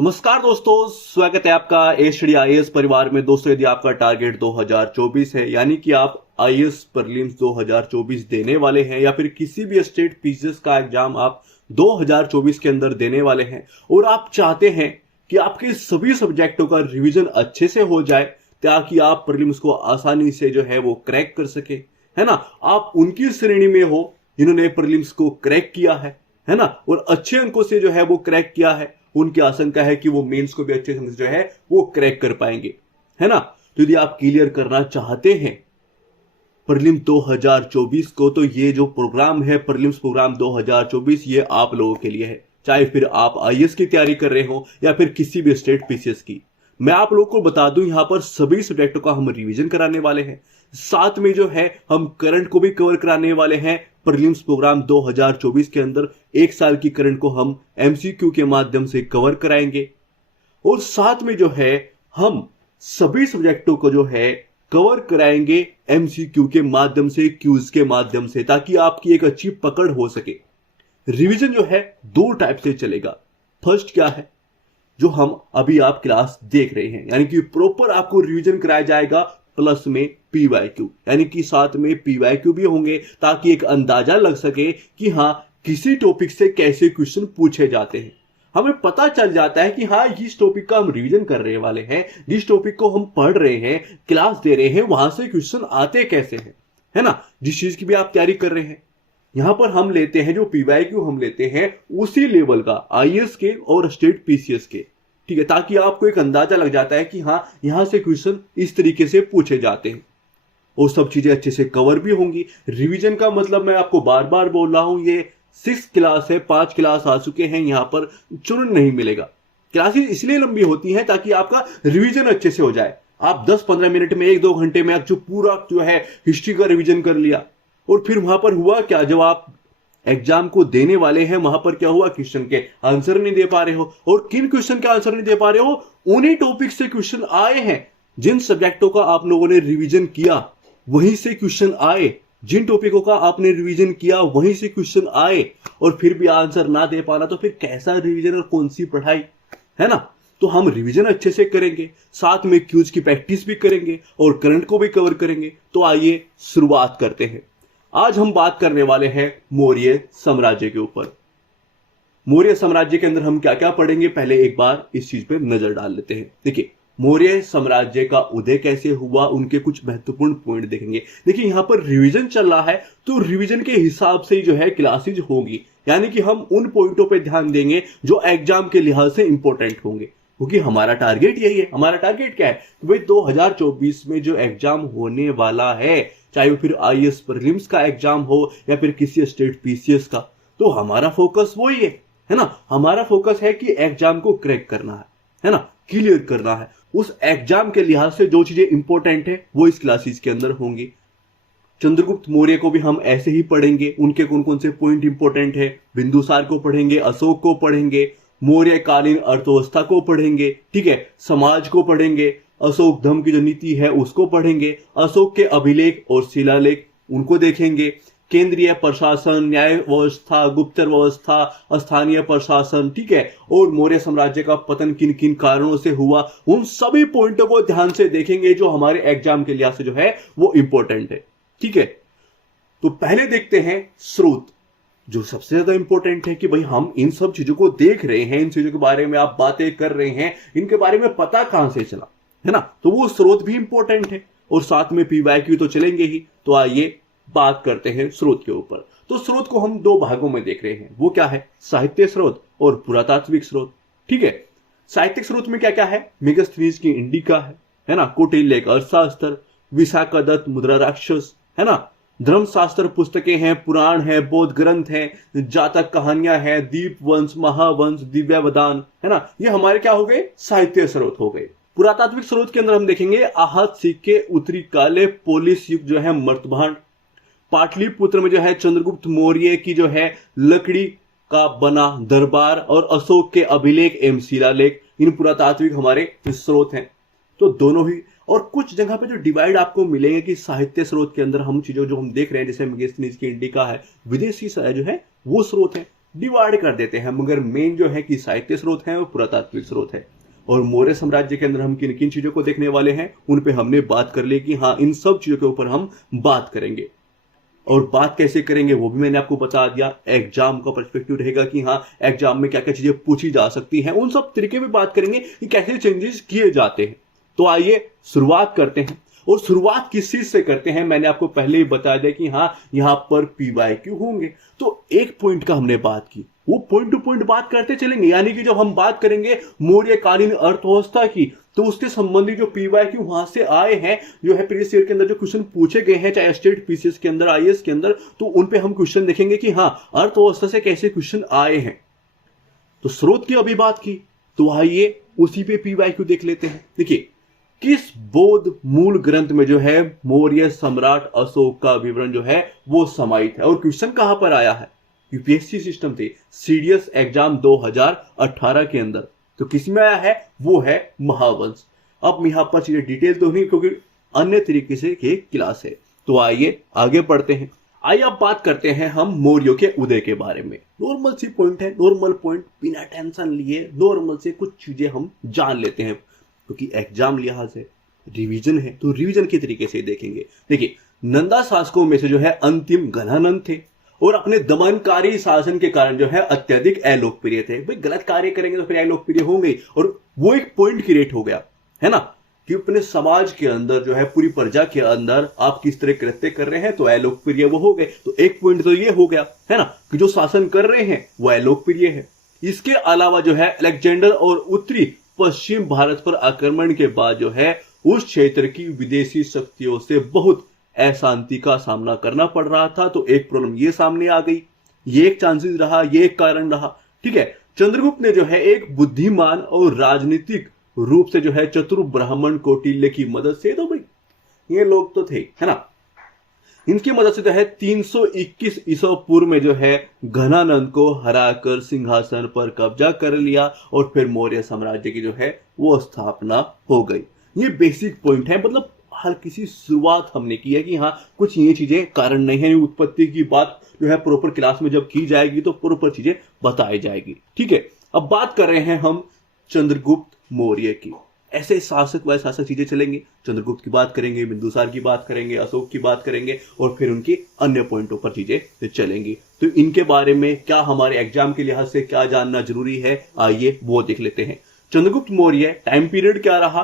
नमस्कार दोस्तों, स्वागत है आपका एचडी आईएएस परिवार में। दोस्तों, यदि आपका टारगेट 2024 है, यानी कि आप आईएएस प्रीलिम्स 2024 देने वाले हैं या फिर किसी भी स्टेट पीसीएस का एग्जाम आप 2024 के अंदर देने वाले हैं और आप चाहते हैं कि आपके सभी सब्जेक्टों का रिवीजन अच्छे से हो जाए ताकि आप प्रीलिम्स को आसानी से जो है वो क्रैक कर सके, है ना। आप उनकी श्रेणी में हो जिन्होंने प्रीलिम्स को क्रैक किया है ना, और अच्छे अंकों से जो है वो क्रैक किया है। उनकी आशंका है कि वो मेंस को भी अच्छे से जो है वो क्रैक कर पाएंगे, है ना। तो यदि आप क्लियर करना चाहते हैं प्रीलिम 2024 को, तो ये जो प्रोग्राम है प्रीलिम्स प्रोग्राम 2024, ये आप लोगों के लिए है। चाहे फिर आप आईएएस की तैयारी कर रहे हो या फिर किसी भी स्टेट पीसीएस की। मैं आप लोगों को बता दूं, यहां पर सभी सब्जेक्टों का हम रिवीजन कराने वाले हैं। साथ में जो है हम करंट को भी कवर कराने वाले हैं। प्रीलिम्स प्रोग्राम 2024 के अंदर एक साल की करंट को हम एमसीक्यू के माध्यम से कवर कराएंगे और साथ में जो है हम सभी सब्जेक्टों को जो है कवर कराएंगे एमसीक्यू के माध्यम से, क्यूज के माध्यम से, ताकि आपकी एक अच्छी पकड़ हो सके। रिवीजन जो है दो टाइप से चलेगा। फर्स्ट क्या है, जो हम अभी आप क्लास देख रहे हैं, यानी कि प्रॉपर आपको रिवीजन कराया जाएगा प्लस में पीवाईक्यू, यानी कि साथ में पीवाईक्यू भी होंगे ताकि एक अंदाजा लग सके कि हाँ किसी टॉपिक से कैसे क्वेश्चन पूछे जाते हैं। हमें पता चल जाता है कि हाँ इस टॉपिक का हम रिवीजन करने वाले हैं, जिस टॉपिक को हम पढ़ रहे हैं, क्लास दे रहे हैं, वहां से क्वेश्चन आते कैसे हैं, है ना। जिस चीज की भी आप तैयारी कर रहे हैं, यहां पर हम लेते हैं जो पीवाईक्यू हम लेते हैं उसी लेवल का, आईएएस के और स्टेट पीसीएस के, ठीक है, ताकि आपको एक अंदाजा लग जाता है कि हाँ यहां से क्वेश्चन इस तरीके से पूछे जाते हैं और सब चीजें अच्छे से कवर भी होंगी। रिवीजन का मतलब मैं आपको बार बार बोल रहा हूं, ये 6 क्लास है, 5 क्लास आ चुके हैं, यहां पर चुनन नहीं मिलेगा। क्लासेस इसलिए लंबी होती हैं ताकि आपका रिवीजन अच्छे से हो जाए। आप 10-15 मिनट में, 1-2 घंटे में आप जो पूरा जो है हिस्ट्री का रिवीजन कर लिया और फिर वहां पर हुआ क्या, जब आप एग्जाम को देने वाले हैं वहां पर क्या हुआ, क्वेश्चन के आंसर नहीं दे पा रहे हो। और किन क्वेश्चन के आंसर नहीं दे पा रहे हो, उन्हीं टॉपिक से क्वेश्चन आए हैं। जिन सब्जेक्टों का आप लोगों ने रिवीजन किया वहीं से क्वेश्चन आए, जिन टॉपिकों का आपने रिवीजन किया वहीं से क्वेश्चन आए, और फिर भी आंसर ना दे पाना तो फिर कैसा रिवीजन और कौन सी पढ़ाई, है ना। तो हम रिवीजन अच्छे से करेंगे, साथ में क्यूज की प्रैक्टिस भी करेंगे और करंट को भी कवर करेंगे। तो आइए शुरुआत करते हैं। आज हम बात करने वाले हैं मौर्य साम्राज्य के ऊपर। मौर्य साम्राज्य के अंदर हम क्या क्या पढ़ेंगे, पहले एक बार इस चीज पे नजर डाल लेते हैं। देखिए, मौर्य साम्राज्य का उदय कैसे हुआ, उनके कुछ महत्वपूर्ण पॉइंट देखेंगे। देखिए, यहां पर रिवीजन चल रहा है तो रिवीजन के हिसाब से ही जो है क्लासेज होगी, यानी कि हम उन पॉइंटों पे ध्यान देंगे जो एग्जाम के लिहाज से इंपॉर्टेंट होंगे, क्योंकि हमारा टारगेट यही है। हमारा टारगेट क्या है, भाई 2024 में जो एग्जाम होने वाला है, चाहे वो फिर आईएएस प्रीलिम्स का एग्जाम हो या फिर किसी स्टेट पीसीएस का, तो हमारा फोकस वही है ना। हमारा फोकस है कि एग्जाम को क्रैक करना है ना, क्लियर करना है। उस एग्जाम के लिहाज से जो चीजें इंपॉर्टेंट है वो इस क्लासेस के अंदर होंगी। चंद्रगुप्त मौर्य को भी हम ऐसे ही पढ़ेंगे, उनके कौन कौन से पॉइंट इंपॉर्टेंट है। बिंदुसार को पढ़ेंगे, अशोक को पढ़ेंगे, मौर्य कालीन अर्थव्यवस्था को पढ़ेंगे, ठीक है, समाज को पढ़ेंगे, अशोक धर्म की जो नीति है उसको पढ़ेंगे, अशोक के अभिलेख और शिलालेख उनको देखेंगे, केंद्रीय प्रशासन, न्याय व्यवस्था, गुप्तचर व्यवस्था, स्थानीय प्रशासन, ठीक है, और मौर्य साम्राज्य का पतन किन किन कारणों से हुआ, उन सभी पॉइंटों को ध्यान से देखेंगे जो हमारे एग्जाम के लिहाज से जो है वो इंपॉर्टेंट है, ठीक है। तो पहले देखते हैं स्रोत, जो सबसे ज्यादा इंपॉर्टेंट है कि भाई हम इन सब चीजों को देख रहे हैं, इन चीजों के बारे में आप बातें कर रहे हैं, इनके बारे में पता कहां से चला, है ना। तो वो स्रोत भी इंपॉर्टेंट है और साथ में पीवाईक्यू तो चलेंगे ही। तो आइए बात करते हैं स्रोत के ऊपर। तो स्रोत को हम दो भागों में देख रहे हैं, वो क्या है, साहित्य स्रोत और पुरातात्विक स्रोत, ठीक है। साहित्यिक स्रोत में क्या क्या है, मेगास्थनीज की इंडिका है ना, कौटिल्य का अर्थशास्त्र, विशाखा दत्त मुद्रा राक्षस, है ना, धर्मशास्त्र पुस्तकें हैं, पुराण है, बौद्ध ग्रंथ हैं, जातक कहानियां हैं, दीप वंश, महावंश, दिव्यावदान, है ना, ये हमारे क्या हो गए, साहित्य स्रोत हो गए। पुरातात्विक स्रोत के अंदर हम देखेंगे आहत सिक्के, उत्तरी काले, पोलिस युग जो है मर्तभांड, पाटलिपुत्र में जो है चंद्रगुप्त मौर्य की जो है लकड़ी का बना दरबार और अशोक के अभिलेख एवं शिलालेख, इन पुरातात्विक हमारे स्रोत हैं। तो दोनों ही, और कुछ जगह पे जो डिवाइड आपको मिलेंगे कि साहित्य स्रोत के अंदर हम चीजों जो हम देख रहे हैं, जैसे मेगास्थनीज की इंडिका है, विदेशी जो है वो स्रोत है, डिवाइड कर देते हैं, मगर मेन जो है कि साहित्य स्रोत है वो पुरातात्विक स्रोत है। और मौर्य साम्राज्य के अंदर हम किन किन चीजों को देखने वाले हैं उन पे हमने बात कर ली कि हाँ इन सब चीजों के ऊपर हम बात करेंगे। और बात कैसे करेंगे वो भी मैंने आपको बता दिया। एग्जाम का पर्सपेक्टिव रहेगा कि हाँ एग्जाम में क्या क्या चीजें पूछी जा सकती हैं, उन सब तरीके में बात करेंगे कि कैसे चेंजेस किए जाते हैं। तो आइए शुरुआत करते हैं। और शुरुआत किस चीज से करते हैं मैंने आपको पहले ही बता दिया कि हाँ यहां पर PYQ होंगे। तो एक पॉइंट का हमने बात की, वो पॉइंट टू पॉइंट बात करते चलेंगे, यानी कि जब हम बात करेंगे मौर्यकालीन अर्थव्यवस्था की तो उसके संबंधी जो PYQ वहां से आए हैं, जो है प्रीवियस ईयर के अंदर जो क्वेश्चन पूछे गए हैं चाहे स्टेट पीसीएस के अंदर IAS के अंदर, तो उन पे हम क्वेश्चन देखेंगे कि हाँ अर्थव्यवस्था से कैसे क्वेश्चन आए हैं। तो स्रोत की अभी बात की, तो आइए उसी पे PYQ देख लेते हैं। देखिए किस बौद्ध मूल ग्रंथ में जो है मौर्य सम्राट अशोक का विवरण जो है वो समाहित है, और क्वेश्चन कहां पर आया है, यूपीएससी सिस्टम थे सीडीएस एग्जाम 2018 के अंदर। तो किस में आया है, वो है महावंश। अब यहां पर चीजें डिटेल तो नहीं क्योंकि अन्य तरीके से ये क्लास है। तो आइए आगे पढ़ते हैं। आइए अब बात करते हैं हम मौर्यों के उदय के बारे में। नॉर्मल सी पॉइंट है, नॉर्मल पॉइंट, बिना टेंशन लिए नॉर्मल से कुछ चीजें हम जान लेते हैं, क्योंकि एग्जाम लिहाज से रिवीजन है तो रिवीजन के तरीके से देखेंगे। देखिए नंदा शासकों में से जो है अंतिम घनानंद थे, और अपने दमनकारी शासन के कारण जो है अत्यधिक अलोकप्रिय थे। भाई गलत कार्य करेंगे तो फिर अलोकप्रिय होंगे, और वो एक पॉइंट क्रिएट हो गया है ना कि अपने समाज के अंदर जो है पूरी प्रजा के अंदर आप किस तरह कृत्य कर रहे हैं तो अलोकप्रिय वो हो गए। तो एक पॉइंट तो ये हो गया है ना कि जो शासन कर रहे हैं वो अलोकप्रिय है। इसके अलावा जो है अलेक्जेंडर और उत्तरी पश्चिम भारत पर आक्रमण के बाद जो है उस क्षेत्र की विदेशी शक्तियों से बहुत अशांति का सामना करना पड़ रहा था। तो एक प्रॉब्लम ये सामने आ गई, ये एक चांसेस रहा, ये एक कारण रहा। ठीक है, चंद्रगुप्त ने जो है एक बुद्धिमान और राजनीतिक रूप से जो है चतुर ब्राह्मण कौटिल्य की मदद से, तो भाई ये लोग तो थे है ना, इनकी मदद से जो है 321 ईसा पूर्व में जो है घनानंद को हराकर सिंहासन पर कब्जा कर लिया, और फिर मौर्य साम्राज्य की जो है वो स्थापना हो गई। ये बेसिक पॉइंट है, मतलब हल्की सी शुरुआत हमने की है कि हाँ कुछ ये चीजें कारण नहीं है। उत्पत्ति की बात जो है प्रॉपर क्लास में जब की जाएगी तो प्रॉपर चीजें बताई जाएगी। ठीक है, अब बात कर रहे हैं हम चंद्रगुप्त मौर्य की। ऐसे शासक व शासक चीजें चलेंगे, चंद्रगुप्त की बात करेंगे, बिंदुसार की बात करेंगे, अशोक की बात करेंगे, और फिर उनकी अन्य पॉइंटों पर चीजें चलेंगी। तो इनके बारे में क्या हमारे एग्जाम के लिहाज से क्या जानना जरूरी है, आइए वो देख लेते हैं। चंद्रगुप्त मौर्य टाइम पीरियड क्या रहा,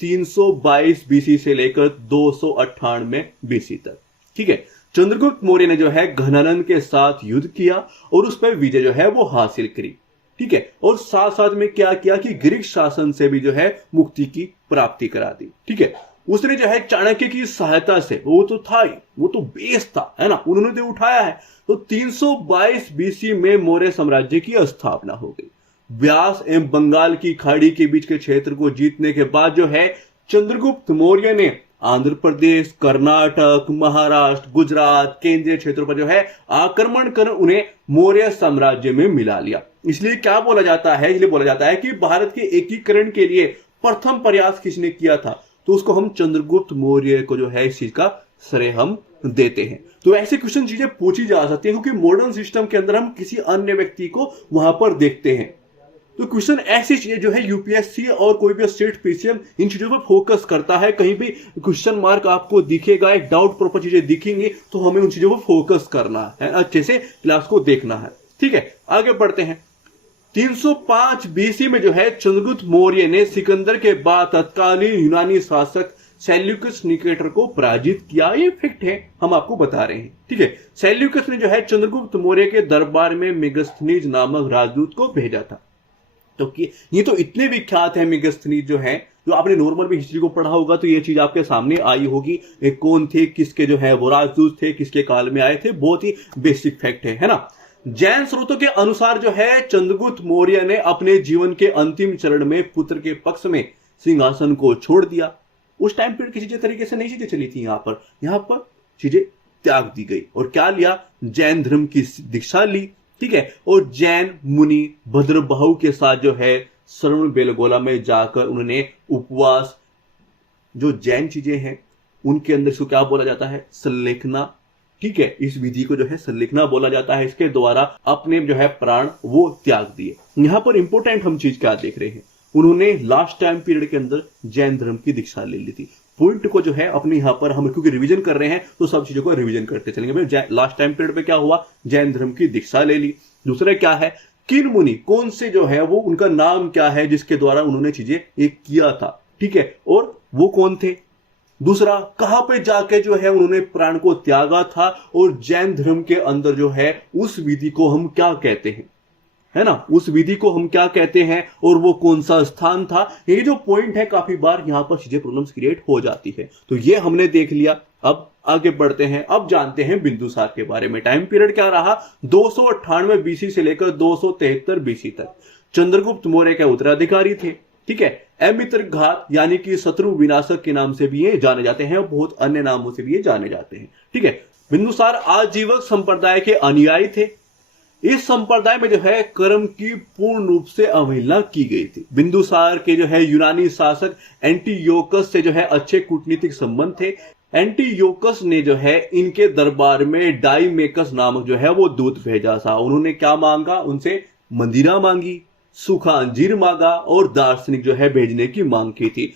322 BC से लेकर 298 BC तक। ठीक है, चंद्रगुप्त मौर्य ने जो है घनानंद के साथ युद्ध किया और उस पर विजय जो है वो हासिल करी। ठीक है, और साथ साथ में क्या किया कि ग्रीक शासन से भी जो है मुक्ति की प्राप्ति करा दी। ठीक है, उसने जो है चाणक्य की सहायता से, वो तो था ही, वो तो बेस था है ना, उन्होंने तो उठाया है। तो 322 BC में मौर्य साम्राज्य की स्थापना हो गई। व्यास एवं बंगाल की खाड़ी के बीच के क्षेत्र को जीतने के बाद जो है चंद्रगुप्त मौर्य ने आंध्र प्रदेश, कर्नाटक, महाराष्ट्र, गुजरात, केंद्रीय क्षेत्रों पर जो है आक्रमण कर उन्हें मौर्य साम्राज्य में मिला लिया। इसलिए क्या बोला जाता है, इसलिए बोला जाता है कि भारत के एकीकरण के लिए प्रथम प्रयास किसने किया था, तो उसको हम चंद्रगुप्त मौर्य को जो है इस चीज का श्रेय हम देते हैं। तो ऐसे क्वेश्चन चीजें पूछी जा सकती है क्योंकि मॉडर्न सिस्टम के अंदर हम किसी अन्य व्यक्ति को वहां पर देखते हैं। तो क्वेश्चन ऐसी चीजें जो है यूपीएससी और कोई भी स्टेट पीसीएम इन चीजों पर फोकस करता है। कहीं भी क्वेश्चन मार्क आपको दिखेगा, एक डाउट प्रॉपर चीजें दिखेंगी, तो हमें उन चीजों पर फोकस करना है, अच्छे से क्लास को देखना है। ठीक है, आगे बढ़ते हैं। 305 BC में जो है चंद्रगुप्त मौर्य ने सिकंदर के बाद तत्कालीन यूनानी शासक सेल्यूकस निकेटर को पराजित किया। ये फैक्ट है, हम आपको बता रहे हैं। ठीक है, सेल्यूकस ने जो है चंद्रगुप्त मौर्य के दरबार में मेगास्थनीज नामक राजदूत को भेजा था। तो ये तो इतने विख्यात है मेगास्थनीज जो है, जो आपने नॉर्मल भी हिस्ट्री को पढ़ा होगा तो ये चीज आपके सामने आई होगी। एक कौन थे, किसके जो है वो राजदूत थे, किसके काल में आए थे, बहुत ही बेसिक फैक्ट है ना। जैन स्रोतों के अनुसार जो है चंद्रगुप्त मौर्य ने अपने जीवन के अंतिम चरण में पुत्र के पक्ष में सिंहासन को छोड़ दिया। उस टाइम पर किसी तरीके से नहीं चीजें चली थी, यहाँ पर चीजें त्याग दी गई और क्या लिया, जैन धर्म की दीक्षा ली। ठीक है, और जैन मुनि भद्रबाहु के साथ जो है श्रवण बेलगोला में जाकर उन्होंने उपवास, जो जैन चीजें हैं उनके अंदर इसको क्या बोला जाता है, संलेखना, ठीक है, इस विधि को जो है संलिखना बोला जाता है। इसके द्वारा अपने जो है प्राण वो त्याग दिए। यहाँ पर इंपोर्टेंट हम चीज क्या देख रहे हैं, उन्होंने लास्ट टाइम पीरियड के अंदर जैन धर्म की दीक्षा ले ली थी। पॉइंट को जो है अपने यहाँ पर हम क्योंकि रिवीजन कर रहे हैं तो सब चीजों को रिवीजन करते चलेंगे। भाई लास्ट टाइम पीरियड पे क्या हुआ, जैन धर्म की दीक्षा ले ली। दूसरा क्या है, किन मुनि कौन से जो है वो उनका नाम क्या है जिसके द्वारा उन्होंने चीजें एक किया था, ठीक है, और वो कौन थे। दूसरा कहां पे जाके जो है उन्होंने प्राण को त्यागा था, और जैन धर्म के अंदर जो है उस विधि को हम क्या कहते हैं, है ना, उस विधि को हम क्या कहते हैं और वो कौन सा स्थान था। ये जो पॉइंट है काफी बार यहां पर चीजें प्रॉब्लम्स क्रिएट हो जाती है। तो ये हमने देख लिया। अब आगे बढ़ते हैं, अब जानते हैं बिंदुसार के बारे में। टाइम पीरियड क्या रहा, 298 बीसी से लेकर 273 बीसी तक। चंद्रगुप्त मौर्य के उत्तराधिकारी थे, ठीक है। अमित्रघात यानी कि शत्रु विनाशक के नाम से भी ये जाने जाते हैं और बहुत अन्य नामों से भी ये जाने जाते हैं, ठीक है। बिंदुसार आजीवक संप्रदाय के अनुयायी थे। इस संप्रदाय में जो है कर्म की पूर्ण रूप से अवहेलना की गई थी। बिंदुसार के जो है यूनानी शासक एंटीयोकस से जो है अच्छे कूटनीतिक संबंध थे। एंटीयोकस ने जो है इनके दरबार में डाइमेकस नामक जो है वो दूत भेजा था। उन्होंने क्या मांगा, उनसे मदिरा मांगी, सूखा अंजीर मांगा और दार्शनिक जो है भेजने की मांग की थी।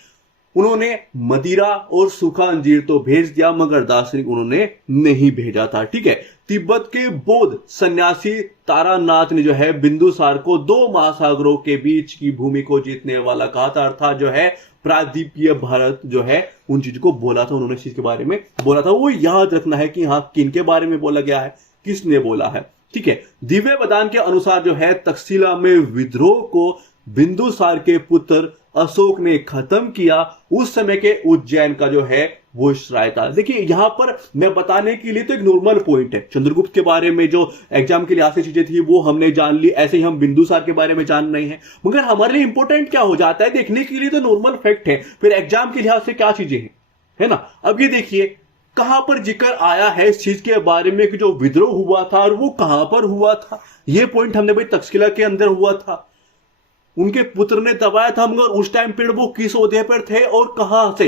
उन्होंने मदिरा और सूखा अंजीर तो भेज दिया मगर दार्शनिक उन्होंने नहीं भेजा था, ठीक है। तिब्बत के बौद्ध सन्यासी तारानाथ ने जो है बिंदुसार को 2 महासागरों के बीच की भूमि को जीतने वाला कहा था, अर्थात जो है प्रादीपीय भारत जो है उन चीज को बोला था। उन्होंने इस चीज के बारे में बोला था, वो याद रखना है कि हाँ किन के बारे में बोला गया है, किसने बोला है, ठीक है। दिव्य बदान के अनुसार जो है तक्षशिला में विद्रोह को बिंदुसार के पुत्र अशोक ने खत्म किया। उस समय के उज्जैन का जो है वो श्राय था। देखिए यहां पर मैं बताने के लिए तो एक नॉर्मल पॉइंट है, चंद्रगुप्त के बारे में जो एग्जाम के लिहाज से चीजें थी वो हमने जान ली, ऐसे ही हम बिंदुसार के बारे में जान रहे हैं। मगर हमारे लिए इंपॉर्टेंट क्या हो जाता है, देखने के लिए तो नॉर्मल फैक्ट है, फिर एग्जाम के लिहाज से क्या चीजें हैं, है ना। अब ये देखिए कहां पर जिक्र आया है इस चीज के बारे में कि जो विद्रोह हुआ था और वो कहां पर हुआ था। ये पॉइंट हमने भाई तक्षशिला के अंदर हुआ था, उनके पुत्र ने दबाया था, मगर उस टाइम पर वो किस ओहदे पर थे और कहां से,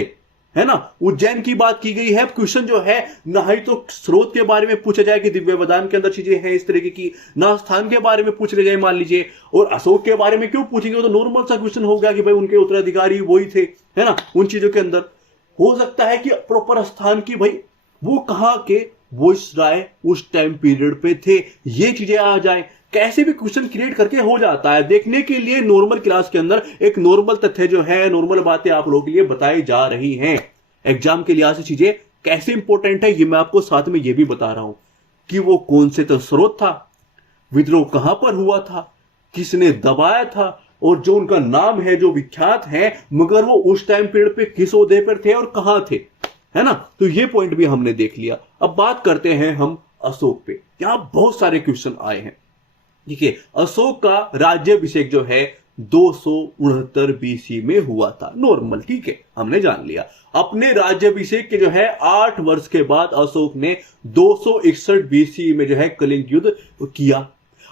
है ना। उज्जैन की बात की गई है। क्वेश्चन जो है ना ही तो स्रोत के बारे में पूछा जाए कि दिव्य वदान के अंदर चीजें हैं इस तरीके की, ना स्थान के बारे में पूछ ले जाए मान लीजिए, और अशोक के बारे में क्यों पूछेंगे, तो नॉर्मल सा क्वेश्चन हो गया कि भाई उनके उत्तराधिकारी वही थे, है ना। उन चीजों के अंदर हो सकता है कि प्रॉपर स्थान की भाई वो कहां के वो राय उस टाइम पीरियड पे थे, ये चीजें आ जाए। कैसे भी क्वेश्चन क्रिएट करके हो जाता है। देखने के लिए नॉर्मल क्लास के अंदर एक नॉर्मल तथ्य जो है, नॉर्मल बातें आप लोगों के लिए बताई जा रही हैं। एग्जाम के लिहाज से चीजें कैसे इंपॉर्टेंट है ये मैं आपको साथ में ये भी बता रहा हूं कि वो कौन से तो स्रोत था, विद्रोह कहां पर हुआ था, किसने दबाया था, और जो उनका नाम है जो विख्यात है, मगर वो उस टाइम पीरियड पे किस ओहदे पर थे और कहां थे, है ना। तो ये पॉइंट भी हमने देख लिया। अब बात करते हैं हम अशोक पे। यहां बहुत सारे क्वेश्चन आए हैं। देखिए अशोक का राज्याभिषेक जो है 269 बीसी में हुआ था, नॉर्मल, ठीक है, हमने जान लिया। अपने राज्याभिषेक के जो है 8 वर्ष के बाद अशोक ने 261 बीसी में जो है कलिंग युद्ध किया।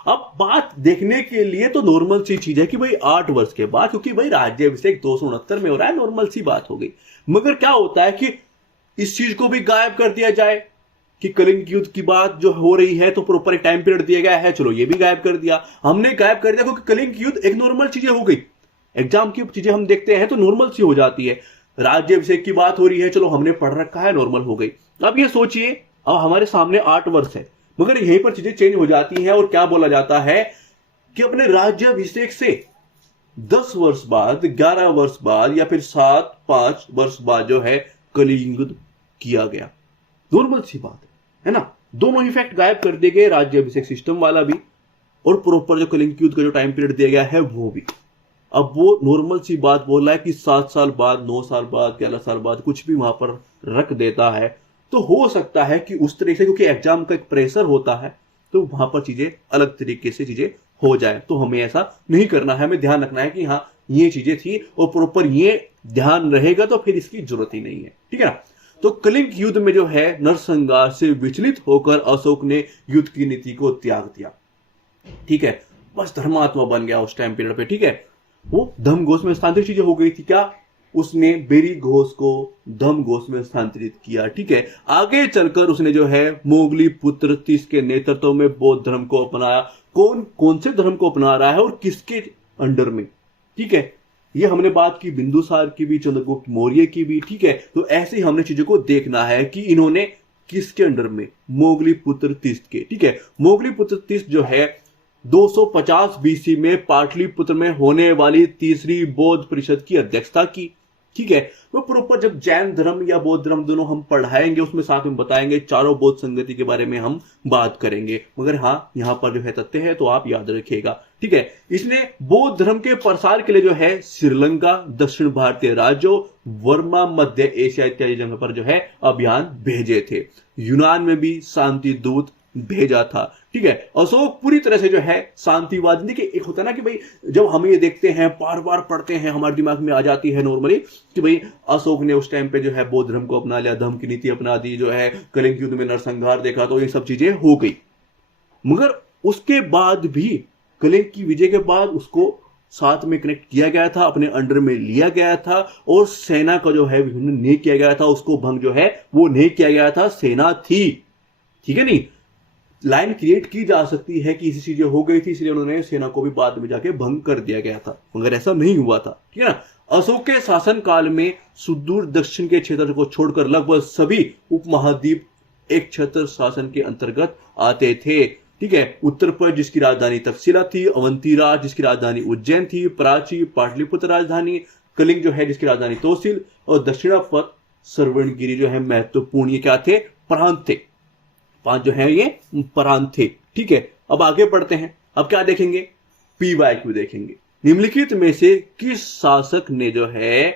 अब बात देखने के लिए तो नॉर्मल सी चीज है कि भाई 8 वर्ष के बाद, क्योंकि भाई राज्याभिषेक 269 में हो रहा है, नॉर्मल सी बात हो गई। मगर क्या होता है कि इस चीज को भी गायब कर दिया जाए कि कलिंग युद्ध की बात जो हो रही है तो प्रॉपर टाइम पीरियड दिया गया है, चलो ये भी गायब कर दिया। हमने गायब कर दिया क्योंकि कलिंग युद्ध एक नॉर्मल चीजें हो गई। एग्जाम की चीजें हम देखते हैं तो नॉर्मल सी हो जाती है। राज्याभिषेक की बात हो रही है, चलो हमने पढ़ रखा है, नॉर्मल हो गई। अब ये सोचिए, अब हमारे सामने 8 वर्ष है, मगर यहीं पर चीजें चेंज हो जाती हैं और क्या बोला जाता है कि अपने राज्याभिषेक से 10 वर्ष बाद, 11 वर्ष बाद या फिर 7-5 वर्ष बाद जो है कलिंग युद्ध किया गया। नॉर्मल सी बात है ना। दोनों ही फैक्ट गायब कर दिए गए, राज्याभिषेक सिस्टम वाला भी और प्रॉपर जो कलिंग युद्ध का जो टाइम पीरियड दिया गया है वो भी। अब वो नॉर्मल सी बात बोल रहा है कि 7 साल बाद, 9 साल बाद, 11 साल बाद कुछ भी वहां पर रख देता है, तो हो सकता है कि उस तरीके से, क्योंकि एग्जाम का एक प्रेशर होता है, तो वहां पर चीजें अलग तरीके से चीजें हो जाए। तो हमें ऐसा नहीं करना है, हमें ध्यान रखना है कि हाँ ये चीजें थी और प्रॉपर ये ध्यान रहेगा तो फिर इसकी जरूरत ही नहीं है, ठीक है ना। तो कलिंग युद्ध में जो है नरसंहार से विचलित होकर अशोक ने युद्ध की नीति को त्याग दिया, ठीक है। बस धर्मात्मा बन गया उस टाइम पीरियड पे, ठीक है। वो धर्मघोष में स्थानांतरित चीजें हो गई थी क्या, उसने बेरी घोष को धम घोष में स्थानांतरित किया। ठीक है, आगे चलकर उसने जो है मोगली पुत्र तीस के नेतृत्व में बौद्ध धर्म को अपनाया। कौन से धर्म को अपना रहा है और किसके अंडर में? ठीक है, ये हमने बात की बिंदुसार की भी, चंद्रगुप्त मौर्य की भी। ठीक है, तो ऐसे ही हमने चीजों को देखना है कि इन्होंने किसके अंडर में, मोगली पुत्र तीस के। ठीक है, मोगली पुत्र तीस जो है 250 बीसी में पाटलिपुत्र में होने वाली तीसरी बौद्ध परिषद की अध्यक्षता की। ठीक है, वो प्रॉपर जब जैन धर्म या बौद्ध धर्म दोनों हम पढ़ाएंगे उसमें साथ में बताएंगे, चारों बौद्ध संगति के बारे में हम बात करेंगे। मगर हाँ, यहां पर जो है तथ्य है तो आप याद रखिएगा। ठीक है, इसने बौद्ध धर्म के प्रसार के लिए जो है श्रीलंका, दक्षिण भारतीय राज्यों, वर्मा, मध्य एशिया इत्यादि जगह पर जो है अभियान भेजे थे। यूनान में भी शांति दूत भेजा था। ठीक है, अशोक पूरी तरह से जो है शांतिवादी। देखिए, एक होता है ना कि भाई जब हम ये देखते हैं, बार बार पढ़ते हैं, हमारे दिमाग में आ जाती है नॉर्मली कि भाई अशोक ने उस टाइम पे जो है बौद्ध धर्म को अपना लिया, धर्म की नीति अपना दी, जो है कलिंग युद्ध में नरसंहार देखा, तो ये सब चीजें हो गई। मगर उसके बाद भी, कलिंग की विजय के बाद उसको साथ में कनेक्ट किया गया था, अपने अंडर में लिया गया था और सेना का जो है विभिन्न नहीं किया गया था, उसको भंग जो है वो नहीं किया गया था, सेना थी। ठीक है, नहीं लाइन क्रिएट की जा सकती है कि इसी चीजें हो गई थी इसलिए उन्होंने सेना को भी बाद में जाके भंग कर दिया गया था, मगर ऐसा नहीं हुआ था। ठीक है ना, अशोक के शासन काल में सुदूर दक्षिण के क्षेत्र को छोड़कर लगभग सभी उपमहाद्वीप एक छत्र शासन के अंतर्गत आते थे। ठीक है, उत्तर पर जिसकी राजधानी तक्षशिला थी, अवंतीराज जिसकी राजधानी उज्जैन थी, प्राची पाटलिपुत्र राजधानी, कलिंग जो है जिसकी राजधानी तोसिल, और दक्षिणा पर श्रवणगिरी जो है महत्वपूर्ण, ये क्या थे, प्रांत थे। 5 जो है ये प्रांत थे। ठीक है, अब आगे बढ़ते हैं। अब क्या देखेंगे, PYQ देखेंगे। निम्नलिखित में से किस शासक ने जो है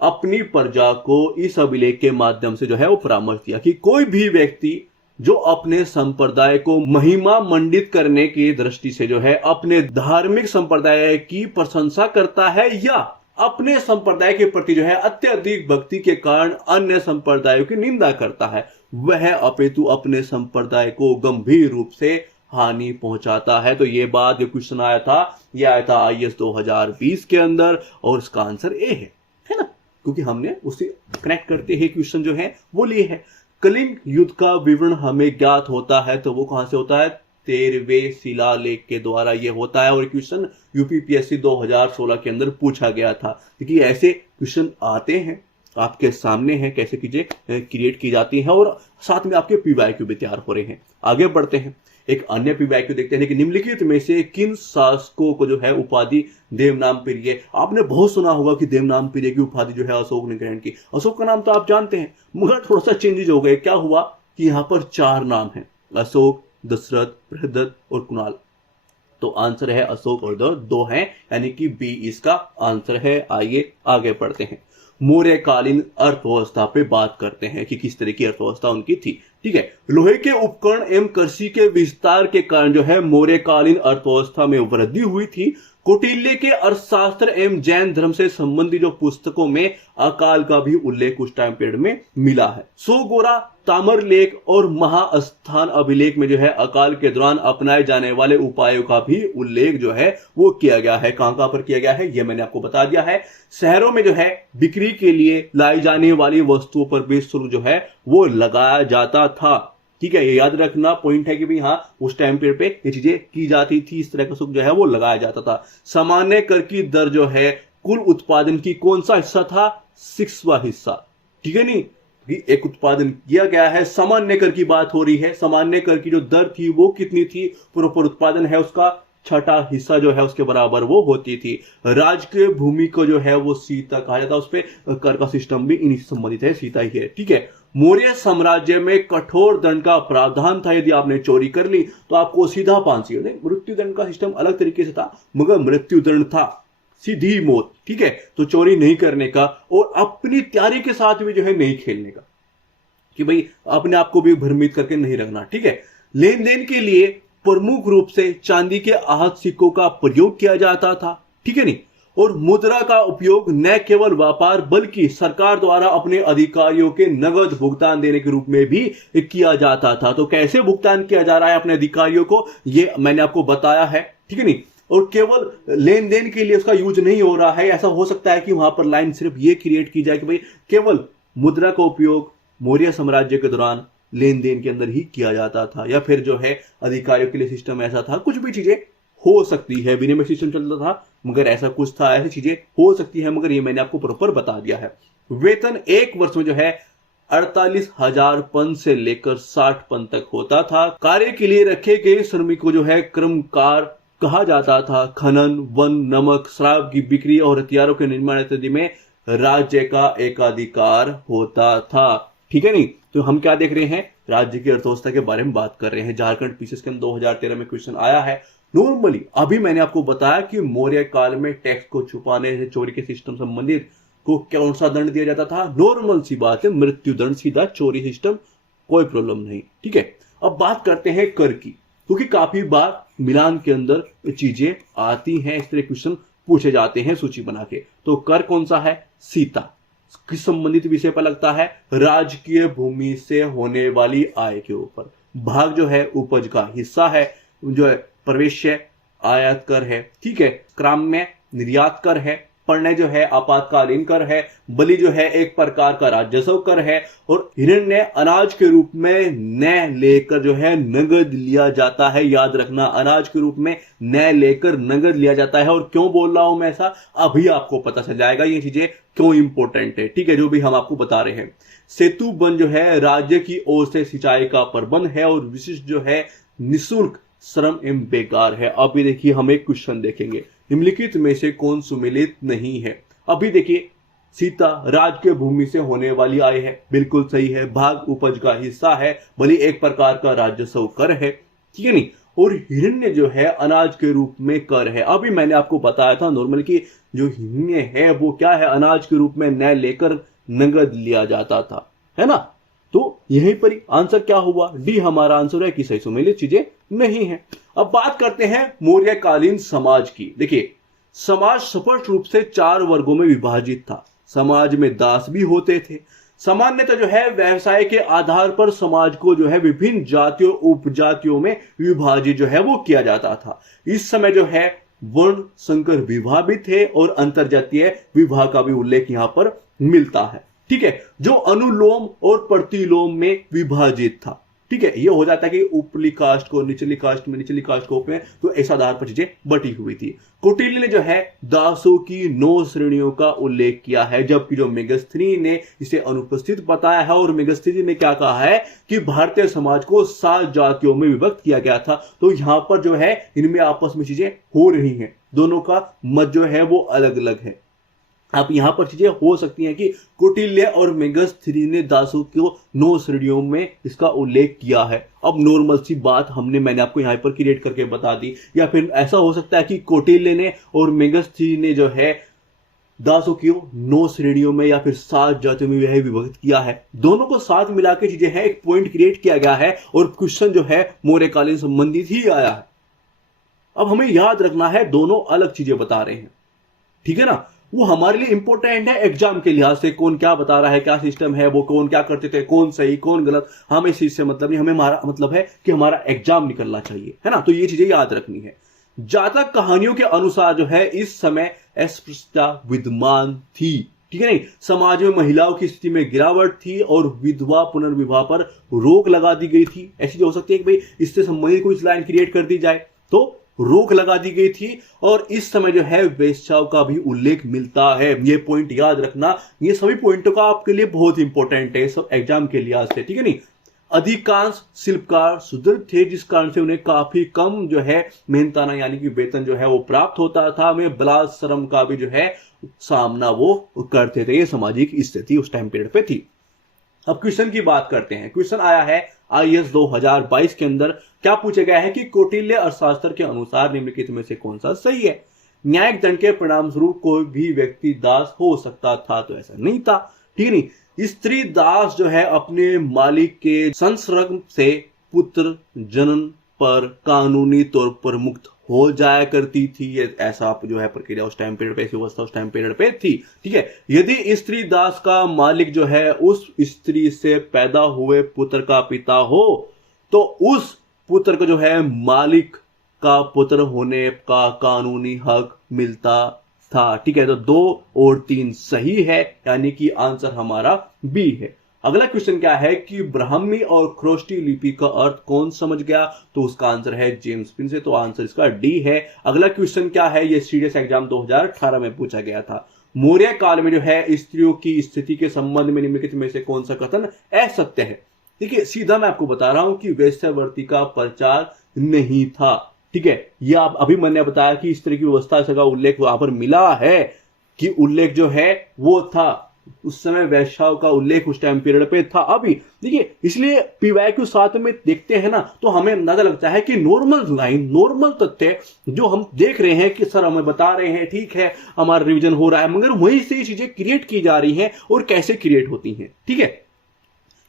अपनी प्रजा को इस अभिलेख के माध्यम से जो है वो परामर्श दिया कि कोई भी व्यक्ति जो अपने संप्रदाय को महिमा मंडित करने की दृष्टि से जो है अपने धार्मिक संप्रदाय की प्रशंसा करता है या अपने संप्रदाय के प्रति जो है अत्यधिक भक्ति के कारण अन्य संप्रदायों की निंदा करता है, वह अपितु अपने संप्रदाय को गंभीर रूप से हानि पहुंचाता है। तो ये बात जो क्वेश्चन आया था, ये आया था IAS 2020 के अंदर और इसका आंसर ए है ना, क्योंकि हमने उसे कनेक्ट करते हैं क्वेश्चन जो है वो लिए है। कलिंग युद्ध का विवरण हमें ज्ञात होता है, तो वो कहां से होता है, 13वें शिलालेख के द्वारा ये होता है। और क्वेश्चन UPPSC 2016 के अंदर पूछा गया था। देखिए ऐसे क्वेश्चन आते हैं, आपके सामने है कैसे चीजें क्रिएट की जाती हैं और साथ में आपके PYQ भी तैयार हो रहे हैं। आगे बढ़ते हैं, एक अन्य PYQ देखते हैं कि निम्नलिखित में से किन शासकों को जो है उपाधि देवनामप्रिय। आपने बहुत सुना होगा कि देवनामप्रिय की उपाधि जो है अशोक ने ग्रहण की। अशोक का नाम तो आप जानते हैं, मगर थोड़ा सा चेंजेस हो गए। क्या हुआ कि यहाँ पर 4 नाम हैं, अशोक, दशरथ, बृहदत्त और कुणाल। तो आंसर है अशोक और 2 हैं, यानी कि B इसका आंसर है। आइए आगे बढ़ते हैं, मौर्यकालीन अर्थव्यवस्था पे बात करते हैं कि किस तरह की अर्थव्यवस्था उनकी थी। ठीक है, लोहे के उपकरण एवं कृषि के विस्तार के कारण जो है मौर्यकालीन अर्थव्यवस्था में वृद्धि हुई थी। कौटिल्य के अर्थशास्त्र एवं जैन धर्म से संबंधित जो पुस्तकों में अकाल का भी उल्लेख उस टाइम पीरियड में मिला है। सोगोरा ताम्रलेख और महास्थान अभिलेख में जो है अकाल के दौरान अपनाए जाने वाले उपायों का भी उल्लेख जो है वो किया गया है। कहां पर किया गया है ये मैंने आपको बता दिया है। शहरों में जो है बिक्री के लिए लाई जाने वाली वस्तुओं पर भी शुल्क जो है वो लगाया जाता था। ठीक है, ये याद रखना पॉइंट है कि भाई हाँ उस टाइम पीरियड पे ये चीजें की जाती थी, इस तरह का शुल्क जो है वो लगाया जाता था। सामान्य कर की दर जो है कुल उत्पादन की कौन सा हिस्सा था, 6वां हिस्सा। ठीक है, नहीं एक उत्पादन किया गया है, सामान्य कर की बात हो रही है। सामान्य कर की जो दर थी वो कितनी थी, प्रॉपर उत्पादन है उसका 6वां हिस्सा जो है उसके बराबर वो होती थी। राजकीय भूमि को जो है वो सीता कहा जाता है, उस पर कर का सिस्टम भी इन्हीं से संबंधित है, सीता ही है। ठीक है, मौर्य साम्राज्य में कठोर दंड का प्रावधान था। यदि आपने चोरी कर ली तो आपको सीधा फांसी। मृत्यु दंड का सिस्टम अलग तरीके से था, मगर मृत्यु दंड था सीधी मौत। ठीक है, तो चोरी नहीं करने का और अपनी तैयारी के साथ भी जो है नहीं खेलने का, कि भाई अपने आप को भी भ्रमित करके नहीं रखना। ठीक है, लेन देन के लिए प्रमुख रूप से चांदी के आहत सिक्कों का प्रयोग किया जाता था। ठीक है, नहीं और मुद्रा का उपयोग न केवल व्यापार बल्कि सरकार द्वारा अपने अधिकारियों के नगद भुगतान देने के रूप में भी किया जाता था। तो कैसे भुगतान किया जा रहा है अपने अधिकारियों को, ये मैंने आपको बताया है। ठीक है, नहीं और केवल लेन देन के लिए उसका यूज नहीं हो रहा है। ऐसा हो सकता है कि वहां पर लाइन सिर्फ ये क्रिएट की जाए कि भाई केवल मुद्रा का उपयोग मौर्य साम्राज्य के दौरान लेन देन के अंदर ही किया जाता था, या फिर जो है अधिकारियों के लिए सिस्टम ऐसा था। कुछ भी चीजें हो सकती है, विनिमय सिस्टम चलता था मगर ऐसा कुछ था, ऐसी चीजें हो सकती है, मगर ये मैंने आपको प्रॉपर बता दिया है। वेतन एक वर्ष में जो है 48,000 पन से लेकर 60 पन तक होता था। कार्य के लिए रखे गए श्रमिक को जो है कर्मकार कहा जाता था। खनन, वन, नमक, शराब की बिक्री और हथियारों के निर्माण इत्यादि में राज्य का एकाधिकार होता था। ठीक है नहीं, तो हम क्या देख रहे हैं, राज्य की अर्थव्यवस्था के बारे में बात कर रहे हैं। झारखंड पीसीएस के 2013 में क्वेश्चन आया है। नॉर्मली अभी मैंने आपको बताया कि मौर्य काल में टैक्स को छुपाने से चोरी के सिस्टम संबंधित को कौन सा दंड दिया जाता था। नॉर्मल सी बात है, मृत्यु दंड, सीधा चोरी सिस्टम, कोई प्रॉब्लम नहीं। ठीक है, अब बात करते हैं कर की, क्योंकि काफी बार मिलान के अंदर चीजें आती हैं, इस तरह क्वेश्चन पूछे जाते हैं सूची बना के। तो कर कौन सा है, सीता, किस संबंधित विषय पर लगता है, राजकीय भूमि से होने वाली आय के ऊपर। भाग जो है उपज का हिस्सा है, जो है प्रवेश आयात कर है। ठीक है, क्राम्य निर्यात कर है, पण्य जो है आपातकालीन कर है, बलि जो है एक प्रकार का राजस्व कर है, और हिरण्य अनाज के रूप में न लेकर जो है नगद लिया जाता है। याद रखना, अनाज के रूप में न लेकर नगद लिया जाता है। और क्यों बोल रहा हूं मैं ऐसा, अभी आपको पता चल जाएगा ये चीजें क्यों इंपॉर्टेंट है। ठीक है, जो भी हम आपको बता रहे हैं। सेतु बन जो है राज्य की ओर से सिंचाई का प्रबंध है, और विशिष्ट जो है निःशुल्क श्रम एवं बेकार है। अभी देखिए हम एक क्वेश्चन देखेंगे, निम्नलिखित में से कौन सुमेलित नहीं है। अभी देखिए, सीता राजकीय भूमि से होने वाली आय है, बिल्कुल सही है। भाग उपज का हिस्सा है, भले एक प्रकार का राजस्व कर है। ठीक है नहीं, और हिरण्य जो है अनाज के रूप में कर है। अभी मैंने आपको बताया था नॉर्मल कि जो हिरण्य है वो क्या है, अनाज के रूप में न लेकर नगद लिया जाता था, है ना। तो यहीं पर आंसर क्या हुआ, डी हमारा आंसर है कि सही सुमेलित चीजें नहीं है। अब बात करते हैं मौर्यकालीन समाज की। देखिए, समाज स्पष्ट रूप से 4 वर्गों में विभाजित था। समाज में दास भी होते थे। सामान्यतः जो है व्यवसाय के आधार पर समाज को जो है विभिन्न जातियों उपजातियों में विभाजित जो है वो किया जाता था। इस समय जो है वर्ण संकर विवाह भी थे, और अंतरजातीय विवाह का भी उल्लेख यहां पर मिलता है। ठीक है, जो अनुलोम और प्रतिलोम में विभाजित था। ठीक है, ये हो जाता है कि ऊपरी कास्ट को निचली कास्ट में, निचली कास्ट को ऊपर, तो ऐसा आधार पर चीजें बटी हुई थी। कौटिल्य ने जो है दासों की 9 श्रेणियों का उल्लेख किया है, जबकि जो मेगस्थनी ने इसे अनुपस्थित बताया है। और मेगस्थनी ने क्या कहा है कि भारतीय समाज को 7 जातियों में विभक्त किया गया था। तो यहां पर जो है इनमें आपस में चीजें हो रही हैं, दोनों का मत जो है वो अलग अलग है। अब यहां पर चीजें हो सकती हैं कि कौटिल्य और मेगस्थनी ने दासों को 9 श्रेणियों में इसका उल्लेख किया है। अब नॉर्मल सी बात मैंने आपको यहां पर क्रिएट करके बता दी। या फिर ऐसा हो सकता है कि कौटिल्य ने और मेगस्थनी ने जो है दासों की 9 श्रेणियों में या फिर 7 जातियों में वह विभक्त किया है। दोनों को साथ मिला के चीजें है, एक पॉइंट क्रिएट किया गया है, और क्वेश्चन जो है मौर्यकालीन संबंधित ही आया है। अब हमें याद रखना है, दोनों अलग चीजें बता रहे हैं। ठीक है ना, वो हमारे लिए इंपॉर्टेंट है एग्जाम के लिहाज से, कौन क्या बता रहा है, क्या सिस्टम है, वो कौन क्या करते थे, कौन सही कौन गलत, हमें इस चीज से मतलब नहीं। हमें हमारा मतलब है कि हमारा एग्जाम निकलना चाहिए, है ना। तो ये चीजें याद रखनी है। जातक कहानियों के अनुसार जो है इस समय अस्पृश्यता विद्यमान थी। ठीक है नहीं, समाज में महिलाओं की स्थिति में गिरावट थी, और विधवा पुनर्विवाह पर रोक लगा दी गई थी। ऐसी जो हो सकती है कि भाई इससे संबंधित कोई लाइन क्रिएट कर दी जाए, तो रोक लगा दी गई थी। और इस समय जो है वेश्याओं का भी उल्लेख मिलता है। ये पॉइंट याद रखना, ये सभी पॉइंटों का आपके लिए बहुत इंपॉर्टेंट है सब एग्जाम के लिहाज से। ठीक है नहीं, अधिकांश शिल्पकार सुदृढ़ थे, जिस कारण से उन्हें काफी कम जो है मेहनताना यानी कि वेतन जो है वो प्राप्त होता था। वे बलात् श्रम का भी जो है सामना वो करते थे। ये सामाजिक स्थिति उस टाइम पीरियड पे थी। अब क्वेश्चन की बात करते हैं। क्वेश्चन आया है आईएएस 2022 के अंदर, क्या पूछा गया है कि कौटिल्य अर्थशास्त्र के अनुसार निम्नलिखित में से कौन सा सही है। न्यायिक दंड के परिणाम स्वरूप कोई भी व्यक्ति दास हो सकता था, तो ऐसा नहीं था। ठीक नहीं, स्त्री दास जो है अपने मालिक के संसर्ग से पुत्र जनन पर कानूनी तौर पर मुक्त हो जाया करती थी। ऐसा जो है प्रक्रिया उस टाइम पीरियड पे, ऐसी व्यवस्था उस टाइम पीरियड पे थी। ठीक है, यदि स्त्री दास का मालिक जो है उस स्त्री से पैदा हुए पुत्र का पिता हो, तो उस पुत्र को जो है मालिक का पुत्र होने का कानूनी हक मिलता था। ठीक है, तो 2 और 3 सही है, यानी कि आंसर हमारा बी है। अगला क्वेश्चन क्या है कि ब्राह्मी और खरोष्टी लिपि का अर्थ कौन समझ गया, तो उसका आंसर है जेम्स प्रिंसे, तो आंसर इसका डी है। अगला क्वेश्चन क्या है, ये सीडीएस एग्जाम 2018 में पूछा गया था। मौर्य काल में जो है स्त्रियों की स्थिति के संबंध में निम्नलिखित में से कौन सा कथन असत्य है। देखिए सीधा मैं आपको बता रहा हूं कि वेश्यावृत्ति का प्रचार नहीं था। ठीक है, ये आप अभी मैंने बताया कि इस तरह की व्यवस्था का उल्लेख वहां पर मिला है कि उल्लेख जो है वो था, उस समय वैश्याओं का उल्लेख उस टाइम पीरियड पे था। अभी देखिए, इसलिए पीवाईक्यू साथ में देखते हैं ना, तो हमें अंदाजा लगता है कि नॉर्मल लाइन, नॉर्मल तथ्य जो हम देख रहे हैं कि सर हमें बता रहे हैं, ठीक है हमारा रिवीजन हो रहा है, मगर वहीं से ये चीजें क्रिएट की जा रही हैं और कैसे क्रिएट होती हैं। ठीक है,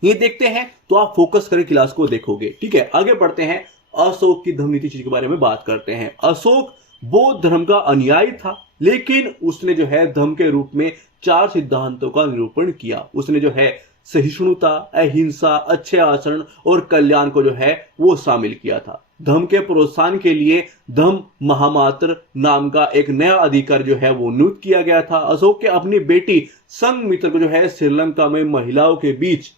ये देखते हैं तो आप फोकस करके क्लास को देखोगे। ठीक है, आगे बढ़ते हैं, अशोक की धर्म नीति चीज के बारे में बात करते हैं। अशोक बौद्ध धर्म का अनुयायी था, लेकिन उसने जो है धर्म के रूप में 4 सिद्धांतों का निरूपण किया। उसने जो है सहिष्णुता, अहिंसा, अच्छे आचरण और कल्याण को जो है वो शामिल किया था। धर्म के प्रोत्साहन के लिए धम्म महामात्र नाम का एक नया अधिकार जो है वो नियुक्त किया गया था। अशोक के अपनी बेटी संघमित्र को जो है श्रीलंका में महिलाओं के बीच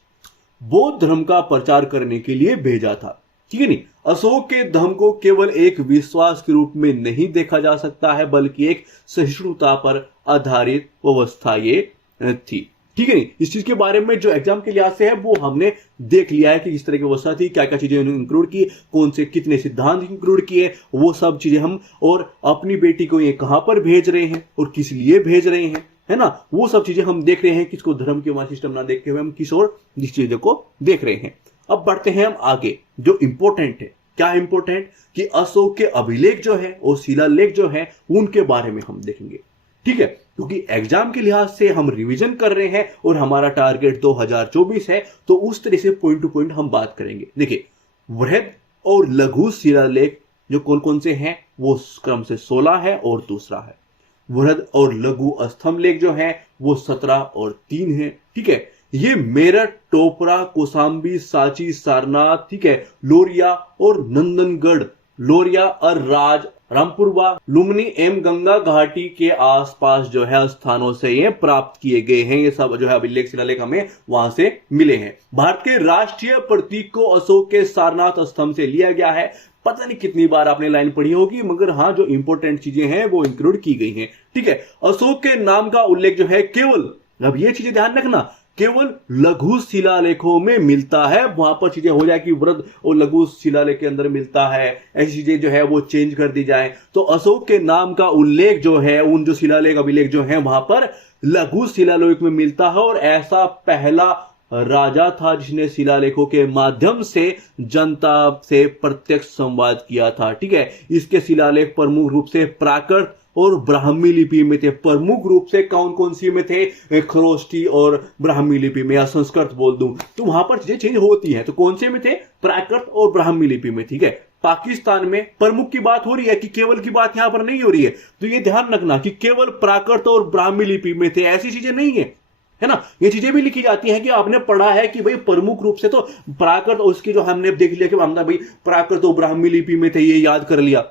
बौद्ध धर्म का प्रचार करने के लिए भेजा था। ठीक है नहीं, अशोक के धर्म को केवल एक विश्वास के रूप में नहीं देखा जा सकता है, बल्कि एक सहिष्णुता पर आधारित व्यवस्था ये थी। ठीक है नहीं, इस चीज के बारे में जो एग्जाम के लिहाज से है वो हमने देख लिया है कि किस तरह की व्यवस्था थी, क्या क्या चीजें इंक्लूड की, कौन से कितने सिद्धांत इंक्लूड किए, वो सब चीजें हम, और अपनी बेटी को ये कहां पर भेज रहे हैं और किस लिए भेज रहे हैं, है ना, वो सब चीजें हम देख रहे हैं। किसको धर्म के वहां सिस्टम ना देखते हुए हम किस और जिस चीजों को देख रहे हैं। अब बढ़ते हैं हम आगे, जो इंपॉर्टेंट है, क्या इंपॉर्टेंट कि अशोक के अभिलेख जो है और शिलालेख जो है उनके बारे में हम देखेंगे। ठीक है, क्योंकि एग्जाम के लिहाज से हम रिवीजन कर रहे हैं और हमारा टारगेट 2024 है, तो उस तरह से पॉइंट टू पॉइंट हम बात करेंगे। देखिए, वृहद और लघु शिलालेख जो कौन कौन से हैं, वो क्रम से 16 है और दूसरा है वृहद और लघु स्तंभ लेख जो है वो 17 और 3 है। ठीक है, ये मेरठ, टोपरा, कोसांबी, सांची, सारनाथ, ठीक है, लोरिया और नंदनगढ़, लोरिया और राज, रामपुरवा, लुम्बिनी एवं गंगा घाटी के आसपास जो है स्थानों से ये प्राप्त किए गए हैं। ये सब जो है अभिलेख शिलालेख हमें वहां से मिले हैं। भारत के राष्ट्रीय प्रतीक को अशोक के सारनाथ स्तंभ से लिया गया है। पता नहीं कितनी बार आपने लाइन पढ़ी होगी, मगर हाँ, जो इंपॉर्टेंट चीजें हैं वो इंक्लूड की गई हैं। ठीक है, अशोक के नाम का उल्लेख जो है केवल, अब ये चीजें ध्यान रखना, केवल लघु शिलालेखों में मिलता है। वहां पर चीजें हो जाए कि वृहद और लघु शिलालेख के अंदर मिलता है, ऐसी चीजें जो है वो चेंज कर दी जाए। तो अशोक के नाम का उल्लेख जो है उन जो शिलालेख अभिलेख जो है वहां पर लघु शिलालेख में मिलता है, और ऐसा पहला राजा था जिसने शिलालेखों के माध्यम से जनता से प्रत्यक्ष संवाद किया था। ठीक है, इसके शिलालेख प्रमुख रूप से प्राकृत और ब्राह्मी लिपि में थे। प्रमुख रूप से कौन कौन सी में थे, खरोष्टी और ब्राह्मी लिपि में, या संस्कृत बोल दूं तो वहां पर चीजें चेंज होती हैं। तो कौन से में थे, प्राकृत और ब्राह्मी लिपि में। ठीक है, पाकिस्तान में प्रमुख की बात हो रही है कि केवल की बात यहां पर नहीं हो रही है, तो ये ध्यान रखना कि केवल प्राकृत और ब्राह्मी लिपि में थे, ऐसी चीजें नहीं है, है ना। ये चीजें भी लिखी जाती हैं कि आपने पढ़ा है कि भाई प्रमुख रूप से तो प्राकृत, और उसकी जो हमने देख लिया कि हमने भाई प्राकृत और ब्राह्मी लिपि में थे, ये याद कर लिया,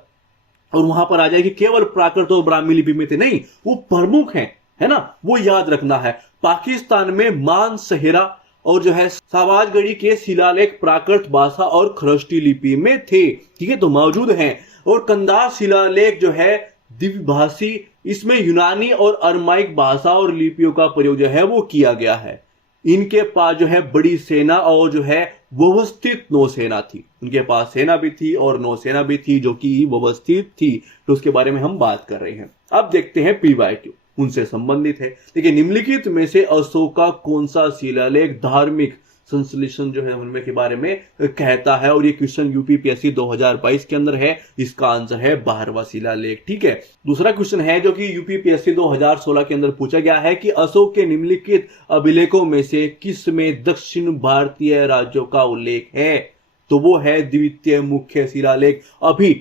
और वहां पर आ जाए कि केवल प्राकृत और ब्राह्मी लिपि में थे, नहीं, वो प्रमुख हैं, है ना, वो याद रखना है। पाकिस्तान में मानसहेरा और जो है सावाजगढ़ी के शिलालेख प्राकृत भाषा और खरोष्टी लिपि में थे। ठीक है, तो मौजूद हैं। और कंदार शिलालेख जो है द्विभाषी, इसमें यूनानी और अरमाइक भाषा और लिपियों का प्रयोग जो है वो किया गया है। इनके पास जो है बड़ी सेना और जो है व्यवस्थित नौसेना थी, उनके पास सेना भी थी और नौसेना भी थी जो कि व्यवस्थित थी, तो उसके बारे में हम बात कर रहे हैं। अब देखते हैं पीवाईक्यू, उनसे संबंधित है। देखिए, निम्नलिखित में से अशोक का कौन सा शिलालेख धार्मिक संश्लेषण जो है उनमें के बारे में कहता है, और ये क्वेश्चन यूपीपीएससी 2022 के अंदर है। इसका आंसर है 12वां शिलालेख। ठीक है, दूसरा क्वेश्चन है जो कि यूपीपीएससी 2016 के अंदर पूछा गया है कि अशोक के निम्नलिखित अभिलेखों में से किस में दक्षिण भारतीय राज्यों का उल्लेख है, तो वो है द्वितीय मुख्य शिलालेख। अभी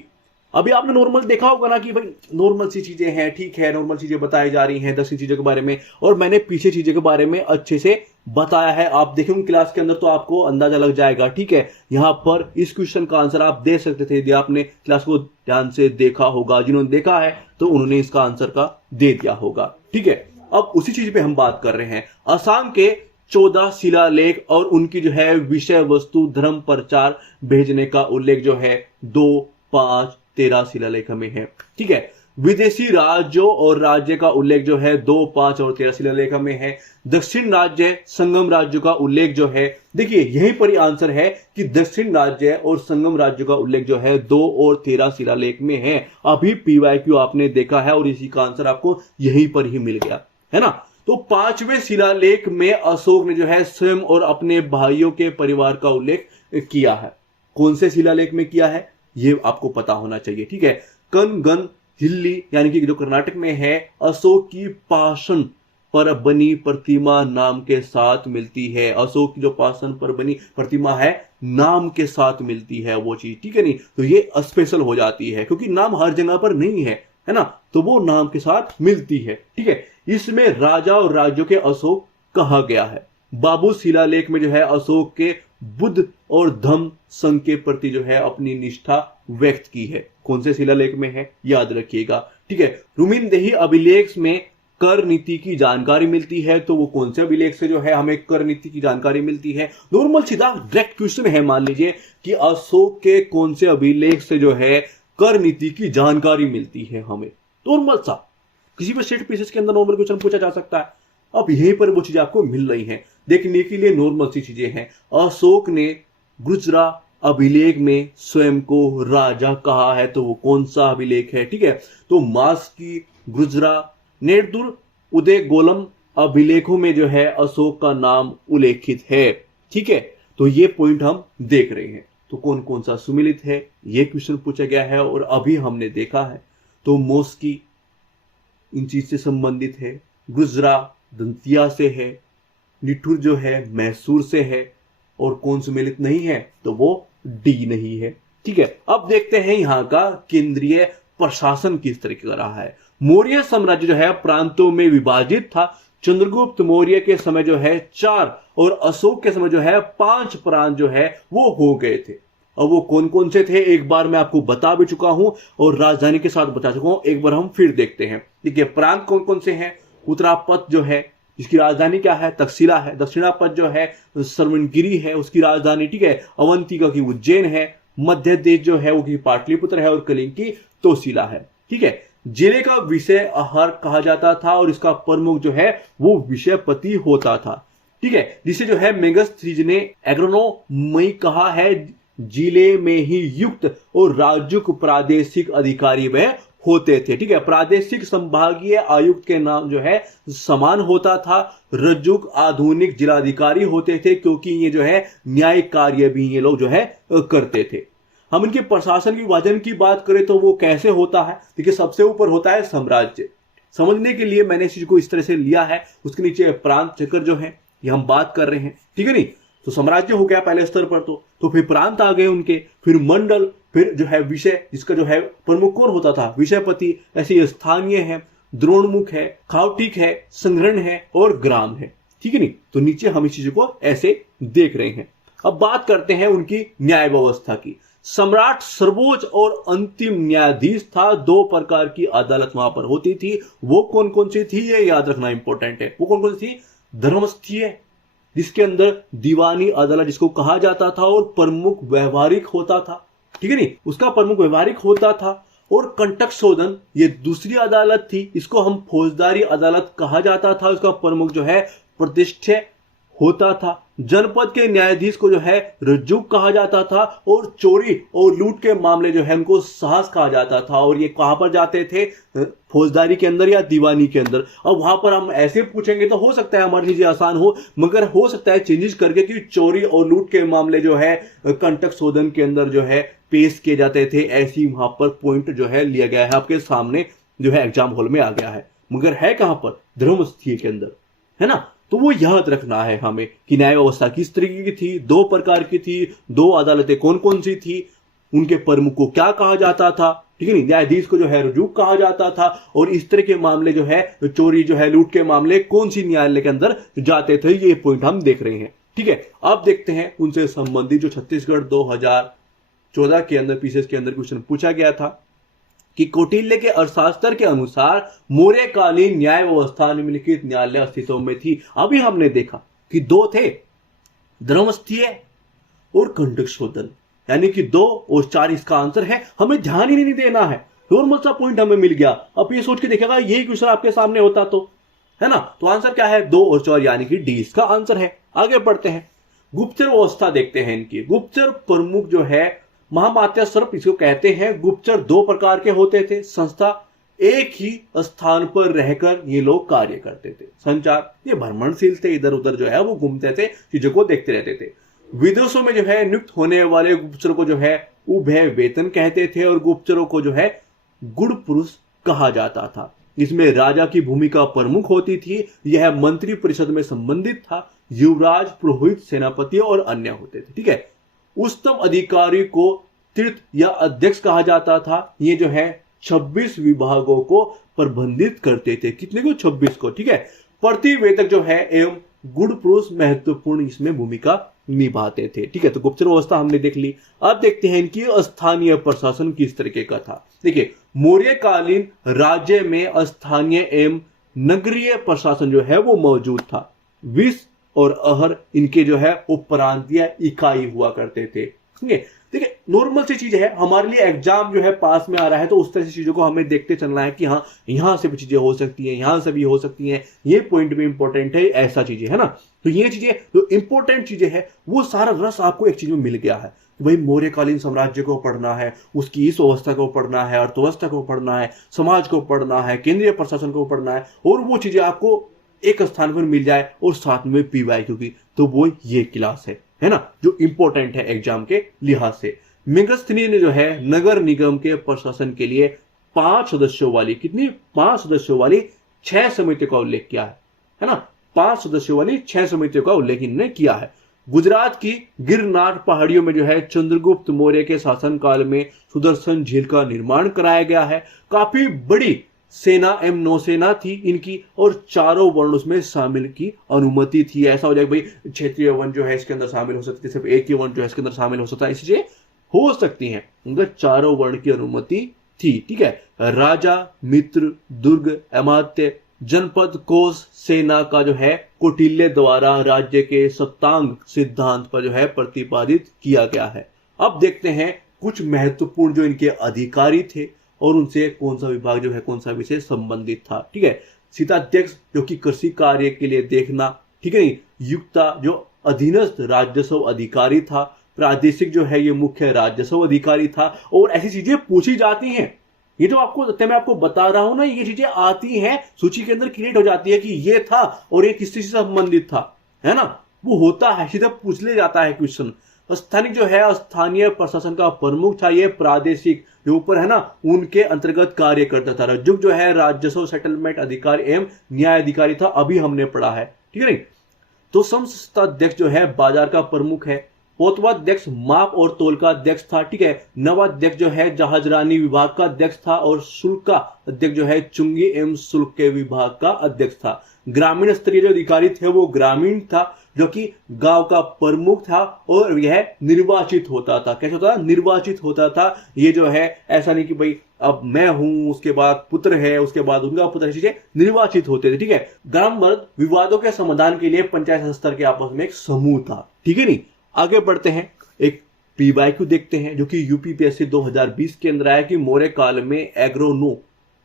अभी आपने नॉर्मल देखा होगा ना कि भाई नॉर्मल सी चीजें हैं, ठीक है, नॉर्मल चीजें बताई जा रही हैं 10 चीजों के बारे में, और मैंने पीछे चीजों के बारे में अच्छे से बताया है। आप देखेंगे क्लास के अंदर तो आपको अंदाजा लग जाएगा, ठीक है। यहां पर इस क्वेश्चन का आंसर आप दे सकते थे यदि आपने क्लास को ध्यान से देखा होगा। जिन्होंने देखा है तो उन्होंने इसका आंसर का दे दिया होगा, ठीक है। अब उसी चीज पे हम बात कर रहे हैं। असम के 14 शिलालेख और उनकी जो है विषय वस्तु धर्म प्रचार भेजने का उल्लेख जो है 2, 5, 13 शिलालेख में है, ठीक है। विदेशी राज्यों और राज्य का उल्लेख जो है 2, 5 और 13 शिलालेख में है। दक्षिण राज्य संगम राज्यों का उल्लेख जो है, देखिए यहीं पर ही आंसर है कि दक्षिण राज्य और संगम राज्यों का उल्लेख जो है 2 और 13 शिलालेख में है। अभी पीवाईक्यू आपने देखा है और इसी का आंसर आपको यहीं पर ही मिल गया है ना। तो 5वें शिलालेख में अशोक ने जो है स्वयं और अपने भाइयों के परिवार का उल्लेख किया है। कौन से शिलालेख में किया है ये आपको पता होना चाहिए, ठीक है। कनगन हिल्ली यानी कि जो कर्नाटक में है, अशोक की पाषाण पर बनी प्रतिमा नाम के साथ मिलती है। अशोक की जो पाषाण पर बनी प्रतिमा है नाम के साथ मिलती है वो चीज, ठीक है। नहीं तो ये स्पेशल हो जाती है क्योंकि नाम हर जगह पर नहीं है ना, तो वो नाम के साथ मिलती है, ठीक है। इसमें राजा और राज्यों के अशोक कहा गया है। बाबू शिलालेख में जो है अशोक के बुद्ध और धम्म संघ के प्रति जो है अपनी निष्ठा व्यक्त की है। कौन से शिलालेख में है याद रखिएगा, ठीक है। रुमिनदेही अभिलेख में कर नीति की जानकारी मिलती है, तो वो कौन से अभिलेख से जो है हमें कर नीति की जानकारी मिलती है। नॉर्मल सीधा डायरेक्ट क्वेश्चन है, मान लीजिए कि अशोक के कौन से अभिलेख से जो है कर नीति की जानकारी मिलती है हमें। नॉर्मल सा किसी भी स्टेट पीसेस के अंदर नॉर्मल क्वेश्चन पूछा जा सकता है। अब यहीं पर वो चीजें आपको मिल रही हैं, देखने के लिए नॉर्मल सी चीजें हैं। अशोक ने गुजरा अभिलेख में स्वयं को राजा कहा है, तो वो कौन सा अभिलेख है, ठीक है। तो मास की गुजरा नेडुर उदयगोलम अभिलेखों में जो है अशोक का नाम उल्लेखित है, ठीक है। तो ये पॉइंट हम देख रहे हैं। तो कौन कौन सा सुमिलित है ये क्वेश्चन पूछा गया है और अभी हमने देखा है। तो मोस्की इन चीज से संबंधित है, गुजरा दंतिया से है, निठुर जो है मैसूर से है, और कौन सुमेलित नहीं है तो वो डी नहीं है, ठीक है। अब देखते हैं यहां का केंद्रीय प्रशासन किस तरीके का रहा है। मौर्य साम्राज्य जो है प्रांतों में विभाजित था। चंद्रगुप्त मौर्य के समय जो है 4 और अशोक के समय जो है 5 प्रांत जो है वो हो गए थे। और वो कौन कौन से थे एक बार मैं आपको बता भी चुका हूं और राजधानी के साथ बता चुका हूं, एक बार हम फिर देखते हैं। देखिए प्रांत कौन कौन से हैं। उत्तरापथ जो है जिसकी राजधानी क्या है तक्षशिला है। दक्षिणापथ जो है श्रवणगिरी है उसकी राजधानी, ठीक है। अवंतिका की उज्जैन है। मध्य देश जो है वो की पाटलिपुत्र है और कलिंग की तोशिला है, ठीक है। जिले का विषय आहार कहा जाता था और इसका प्रमुख जो है वो विषयपति होता था, ठीक है। जिसे जो है मेगस्थनीज ने एग्रोनोमई कहा है। जिले में ही युक्त और राजुक प्रादेशिक अधिकारी वह होते थे, ठीक है। प्रादेशिक संभागीय आयुक्त के नाम जो है समान होता था। रजुक आधुनिक जिलाधिकारी होते थे क्योंकि ये जो है न्यायिक कार्य भी ये लोग जो है करते थे। हम इनके प्रशासन की विभाजन की बात करें तो वो कैसे होता है, देखिए सबसे ऊपर होता है साम्राज्य। समझने के लिए मैंने इस चीज को इस तरह से लिया है। उसके नीचे प्रांत चक्र जो है ये हम बात कर रहे हैं, ठीक है। नहीं तो साम्राज्य हो गया पहले स्तर पर, तो फिर प्रांत आ गए उनके, फिर मंडल, फिर जो है विषय जिसका जो है प्रमुख कौन होता था विषयपति। ऐसे स्थानीय है, द्रोणमुख है, खावटिक है, संग्रहण है और ग्राम है, ठीक है। नहीं तो नीचे हम इस चीज को ऐसे देख रहे हैं। अब बात करते हैं उनकी न्याय व्यवस्था की। सम्राट सर्वोच्च और अंतिम न्यायाधीश था। 2 प्रकार की अदालत वहां पर होती थी। वो कौन कौन सी थी ये याद रखना इंपॉर्टेंट है। वो कौन कौन सी थी। धर्मस्थीय जिसके अंदर दीवानी अदालत जिसको कहा जाता था और प्रमुख व्यवहारिक होता था, ठीक है। नहीं उसका प्रमुख व्यवहारिक होता था। और कंटक शोधन ये दूसरी अदालत थी, इसको हम फौजदारी अदालत कहा जाता था। उसका प्रमुख जो है प्रतिष्ठित होता था। जनपद के न्यायाधीश को जो है रज्जुक कहा जाता था और चोरी और लूट के मामले जो है उनको साहस कहा जाता था। और ये कहां पर जाते थे फौजदारी के अंदर या दीवानी के अंदर। अब वहां पर हम ऐसे पूछेंगे तो हो सकता है हमारी चीजें आसान हो, मगर हो सकता है चेंजेस करके कि चोरी और लूट के मामले जो है कंटक शोधन के अंदर जो है पेश किए जाते थे। ऐसी वहां पर पॉइंट जो है लिया गया है आपके सामने जो है एग्जाम हॉल में आ गया है, मगर है कहां पर धर्मस्थीय के अंदर, है ना। तो वो याद रखना है हमें कि न्याय व्यवस्था किस तरीके की थी, 2 प्रकार की थी, 2 अदालतें कौन कौन सी थी, उनके प्रमुख को क्या कहा जाता था, ठीक है नहीं, न्यायाधीश को जो है रुजूक कहा जाता था, और इस तरह के मामले जो है चोरी जो है लूट के मामले कौन सी न्यायालय के अंदर जाते थे, ये पॉइंट हम देख रहे हैं। ठीक है, अब देखते हैं उनसे संबंधित जो छत्तीसगढ़ 2014 के अंदर पीसीएस के अंदर क्वेश्चन पूछा गया था कि कौटिल्य के अर्थशास्त्र के अनुसार मौर्यकालीन न्याय व्यवस्था निम्नलिखित न्यायालय अस्तित्व में थी। अभी हमने देखा कि दो थे, धर्मस्थीय और कंटक शोधन, यानी कि 2 और 4 इसका आंसर है। हमें ध्यान ही नहीं देना है, नॉर्मल सा पॉइंट हमें मिल गया। अब ये सोच के देखिएगा यही क्वेश्चन आपके सामने होता तो, है ना, तो आंसर क्या है, 2 और 4, यानी कि डी इसका आंसर है। आगे बढ़ते हैं, गुप्तचर व्यवस्था देखते हैं इनकी। गुप्तचर प्रमुख जो है महामात्य सर्प इसको कहते हैं। गुप्तचर 2 प्रकार के होते थे। संस्था, एक ही स्थान पर रहकर ये लोग कार्य करते थे। संचार, ये भ्रमणशील थे, इधर उधर जो है वो घूमते थे, चीजों को देखते रहते थे। विदेशों में जो है नियुक्त होने वाले गुप्तचरों को जो है उभय वेतन कहते थे, और गुप्तचरों को जो है गुण पुरुष कहा जाता था। इसमें राजा की भूमिका प्रमुख होती थी। यह मंत्री परिषद में संबंधित था। युवराज, पुरोहित, सेनापति और अन्य होते थे। ठीक है, उच्चतम अधिकारी को तीर्थ या अध्यक्ष कहा जाता था। ये जो है 26 विभागों को प्रबंधित करते थे। कितने को, 26 को। ठीक है, प्रतिवेदक जो है एवं गुण पुरुष महत्वपूर्ण इसमें भूमिका निभाते थे। ठीक है, तो गुप्तचर व्यवस्था हमने देख ली। अब देखते हैं इनकी स्थानीय प्रशासन किस तरीके का था। देखिए, मौर्यकालीन राज्य में स्थानीय एवं नगरीय प्रशासन जो है वो मौजूद था। विस और अहर इनके जो है वो प्रांतीय इकाई हुआ करते थे। ठीक है, देखिए नॉर्मल सी चीज है, हमारे लिए एग्जाम जो है पास में आ रहा है, तो उस तरह से चीजों को हमें देखते चलना है कि हाँ यहां से भी चीजें हो सकती हैं, यहां से भी हो सकती हैं, ये पॉइंट भी इंपॉर्टेंट है, ऐसा चीजें है ना। तो ये चीजें जो इंपॉर्टेंट चीजें है वो सारा रस आपको एक चीज में मिल गया है। भाई मौर्यकालीन साम्राज्य को पढ़ना है, उसकी इस अवस्था को पढ़ना है, अर्थव्यवस्था को पढ़ना है, समाज को पढ़ना है, केंद्रीय प्रशासन को पढ़ना है, और वो चीजें आपको एक स्थान पर मिल जाए और साथ में पीवाईक्यू की, तो वो ये क्लास है ना, जो इंपॉर्टेंट है एग्जाम के लिहाज से। मेगस्थनी ने जो है नगर निगम के प्रशासन के लिए 5 सदस्यों वाली, कितनी, 5 सदस्यों वाली 6 समितियों का उल्लेख किया है ना, 5 सदस्यों वाली 6 समितियों का उल्लेख इन्होंने किया है। गुजरात की गिरनार पहाड़ियों में जो है चंद्रगुप्त मौर्य के शासनकाल में सुदर्शन झील का निर्माण कराया गया है। काफी बड़ी सेना एवं नौसेना थी इनकी, और चारों वर्ण उसमें शामिल की अनुमति थी। ऐसा हो जाए भाई क्षेत्रीय वन जो है इसके अंदर शामिल हो सकती है, सिर्फ एक ही वन जो है इसके अंदर शामिल हो सकता है, ऐसी चीजें हो सकती हैं, उनका चारों वर्ण की अनुमति थी। ठीक है, राजा, मित्र, दुर्ग, अमात्य, जनपद, कोष, सेना का जो है कौटिल्य द्वारा राज्य के सप्तांग सिद्धांत पर जो है प्रतिपादित किया गया है। अब देखते हैं कुछ महत्वपूर्ण जो इनके अधिकारी थे और उनसे कौन सा विभाग जो है कौन सा विषय संबंधित था। ठीक है, सीताध्यक्ष जो कि कृषि कार्य के लिए देखना, ठीक है नहीं, युक्ता जो अधीनस्थ राजस्व अधिकारी था, प्रादेशिक जो है ये मुख्य राजस्व अधिकारी था, और ऐसी चीजें पूछी जाती हैं। ये जो आपको मैं आपको बता रहा हूं ना, ये चीजें आती हैं, सूची के अंदर क्रिएट हो जाती है कि ये था और ये किस चीज से संबंधित था, है ना, वो होता है, सीधा पूछ ले जाता है क्वेश्चन। स्थानिक जो है स्थानीय प्रशासन का प्रमुख था, ये प्रादेशिक जो ऊपर है ना उनके अंतर्गत कार्य करता था। रज्जुक जो है राजस्व सेटलमेंट अधिकारी एवं न्याय अधिकारी था, अभी हमने पढ़ा है। ठीक है नहीं, तो संस्था अध्यक्ष जो है बाजार का प्रमुख है। पोतवाध्यक्ष माप और तोल का अध्यक्ष था। ठीक है, नवाध्यक्ष जो है जहाजरानी विभाग का अध्यक्ष था, और शुल्क का अध्यक्ष जो है चुंगी एवं शुल्क के विभाग का अध्यक्ष था। ग्रामीण स्तरीय जो अधिकारी थे वो ग्रामीण था, जो कि गांव का प्रमुख था, और यह निर्वाचित होता था। कैसे होता था, निर्वाचित होता था। ये जो है ऐसा नहीं कि भाई अब मैं हूं, उसके बाद पुत्र है, उसके बाद उनका पुत्र, चीजें निर्वाचित होते थे। ठीक है, ग्राम मर्द विवादों के समाधान के लिए पंचायत स्तर के आपस में एक समूह था। ठीक है नहीं, आगे बढ़ते हैं, एक पीवाईक्यू देखते हैं जो कि यूपीपीएससी 2020 के अंदर आया कि मौर्य काल में एग्रोनो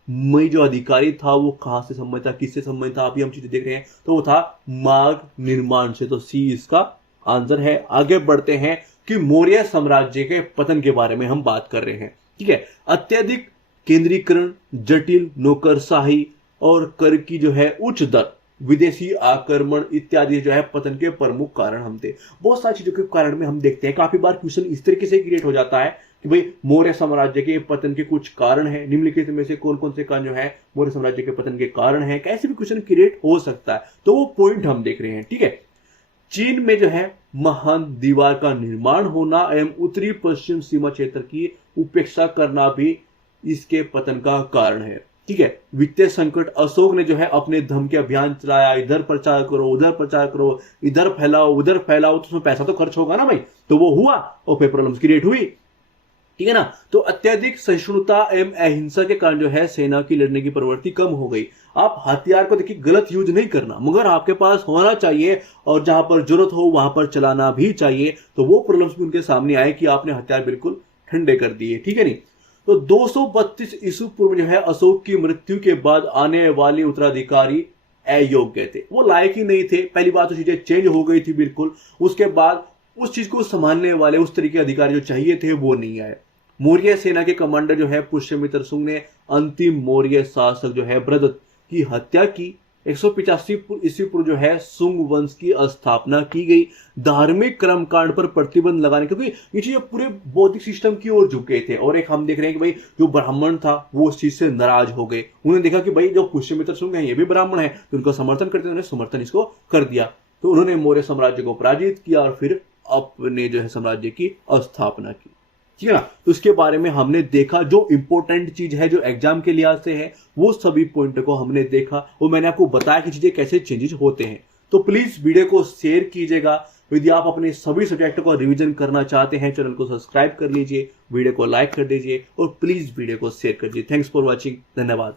मई जो अधिकारी था वो कहां से संबंधित था, किससे संबंधित था, अभी हम चीजें देख रहे हैं, तो वो था मार्ग निर्माण से, तो सी इसका आंसर है। आगे बढ़ते हैं कि मौर्य साम्राज्य के पतन के बारे में हम बात कर रहे हैं। ठीक है, अत्यधिक केंद्रीकरण, जटिल नौकरशाही और कर की जो है उच्च दर, विदेशी आक्रमण इत्यादि जो है पतन के प्रमुख कारण हम थे। बहुत सारी चीजों के कारण में हम देखते हैं, काफी बार क्वेश्चन इस तरीके से क्रिएट हो जाता है कि भाई मौर्य साम्राज्य के पतन के कुछ कारण हैं, निम्नलिखित में से कौन कौन से कारण जो है मौर्य साम्राज्य के पतन के कारण है, कैसे भी क्वेश्चन क्रिएट हो सकता है, तो वो पॉइंट हम देख रहे हैं। ठीक है, चीन में जो है महान दीवार का निर्माण होना एवं उत्तरी पश्चिम सीमा क्षेत्र की उपेक्षा करना भी इसके पतन का कारण है। ठीक है, वित्तीय संकट, अशोक ने जो है अपने धर्म के अभियान चलाया, इधर प्रचार करो, उधर प्रचार करो, इधर फैलाओ, उधर फैलाओ, तो उसमें पैसा तो खर्च होगा ना भाई, तो वो हुआ और फिर प्रॉब्लम्स क्रिएट हुई। ठीक है ना, तो अत्यधिक सहिष्णुता एवं अहिंसा के कारण जो है सेना की लड़ने की प्रवृत्ति कम हो गई। आप हथियार को देखिए गलत यूज नहीं करना, मगर आपके पास होना चाहिए और जहां पर जरूरत हो वहां पर चलाना भी चाहिए। तो वो प्रॉब्लम्स भी उनके सामने आए कि आपने हथियार बिल्कुल ठंडे कर दिए। ठीक है नहीं, तो 232 ईस्वी पूर्व में जो है अशोक की मृत्यु के बाद आने वाले उत्तराधिकारी अयोग्य थे, वो लायक ही नहीं थे। पहली बात तो चीजें चेंज हो गई थी बिल्कुल, उसके बाद उस चीज को संभालने वाले उस तरीके के अधिकारी जो चाहिए थे वो नहीं आए। मौर्य सेना के कमांडर जो है पुष्यमित्र शुंग ने अंतिम मौर्य शासक जो है बृहदत्त की हत्या की। 185 ईस्वी पूर्व जो है शुंग वंश की स्थापना की गई। धार्मिक कर्मकांड पर प्रतिबंध लगाने, क्योंकि ये चीज पूरे बौद्धिक सिस्टम की ओर झुके थे। और एक हम देख रहे हैं कि भाई जो ब्राह्मण था वो उस चीज से नाराज हो गए। उन्होंने देखा कि भाई जो पुष्यमित्र शुंग है ये भी ब्राह्मण है, तो उनका समर्थन करते उन्होंने समर्थन इसको कर दिया। तो उन्होंने मौर्य साम्राज्य को पराजित किया और फिर अपने जो है साम्राज्य की स्थापना की। ठीक है ना, तो इसके बारे में हमने देखा जो इंपॉर्टेंट चीज है जो एग्जाम के लिहाज से है, वो सभी पॉइंट को हमने देखा और मैंने आपको बताया कि चीजें कैसे चेंजेस होते हैं। तो प्लीज वीडियो को शेयर कीजिएगा। यदि आप अपने सभी सब्जेक्ट को रिवीजन करना चाहते हैं, चैनल को सब्सक्राइब कर लीजिए, वीडियो को लाइक कर दीजिए और प्लीज वीडियो को शेयर कर दीजिए। थैंक्स फॉर वॉचिंग, धन्यवाद।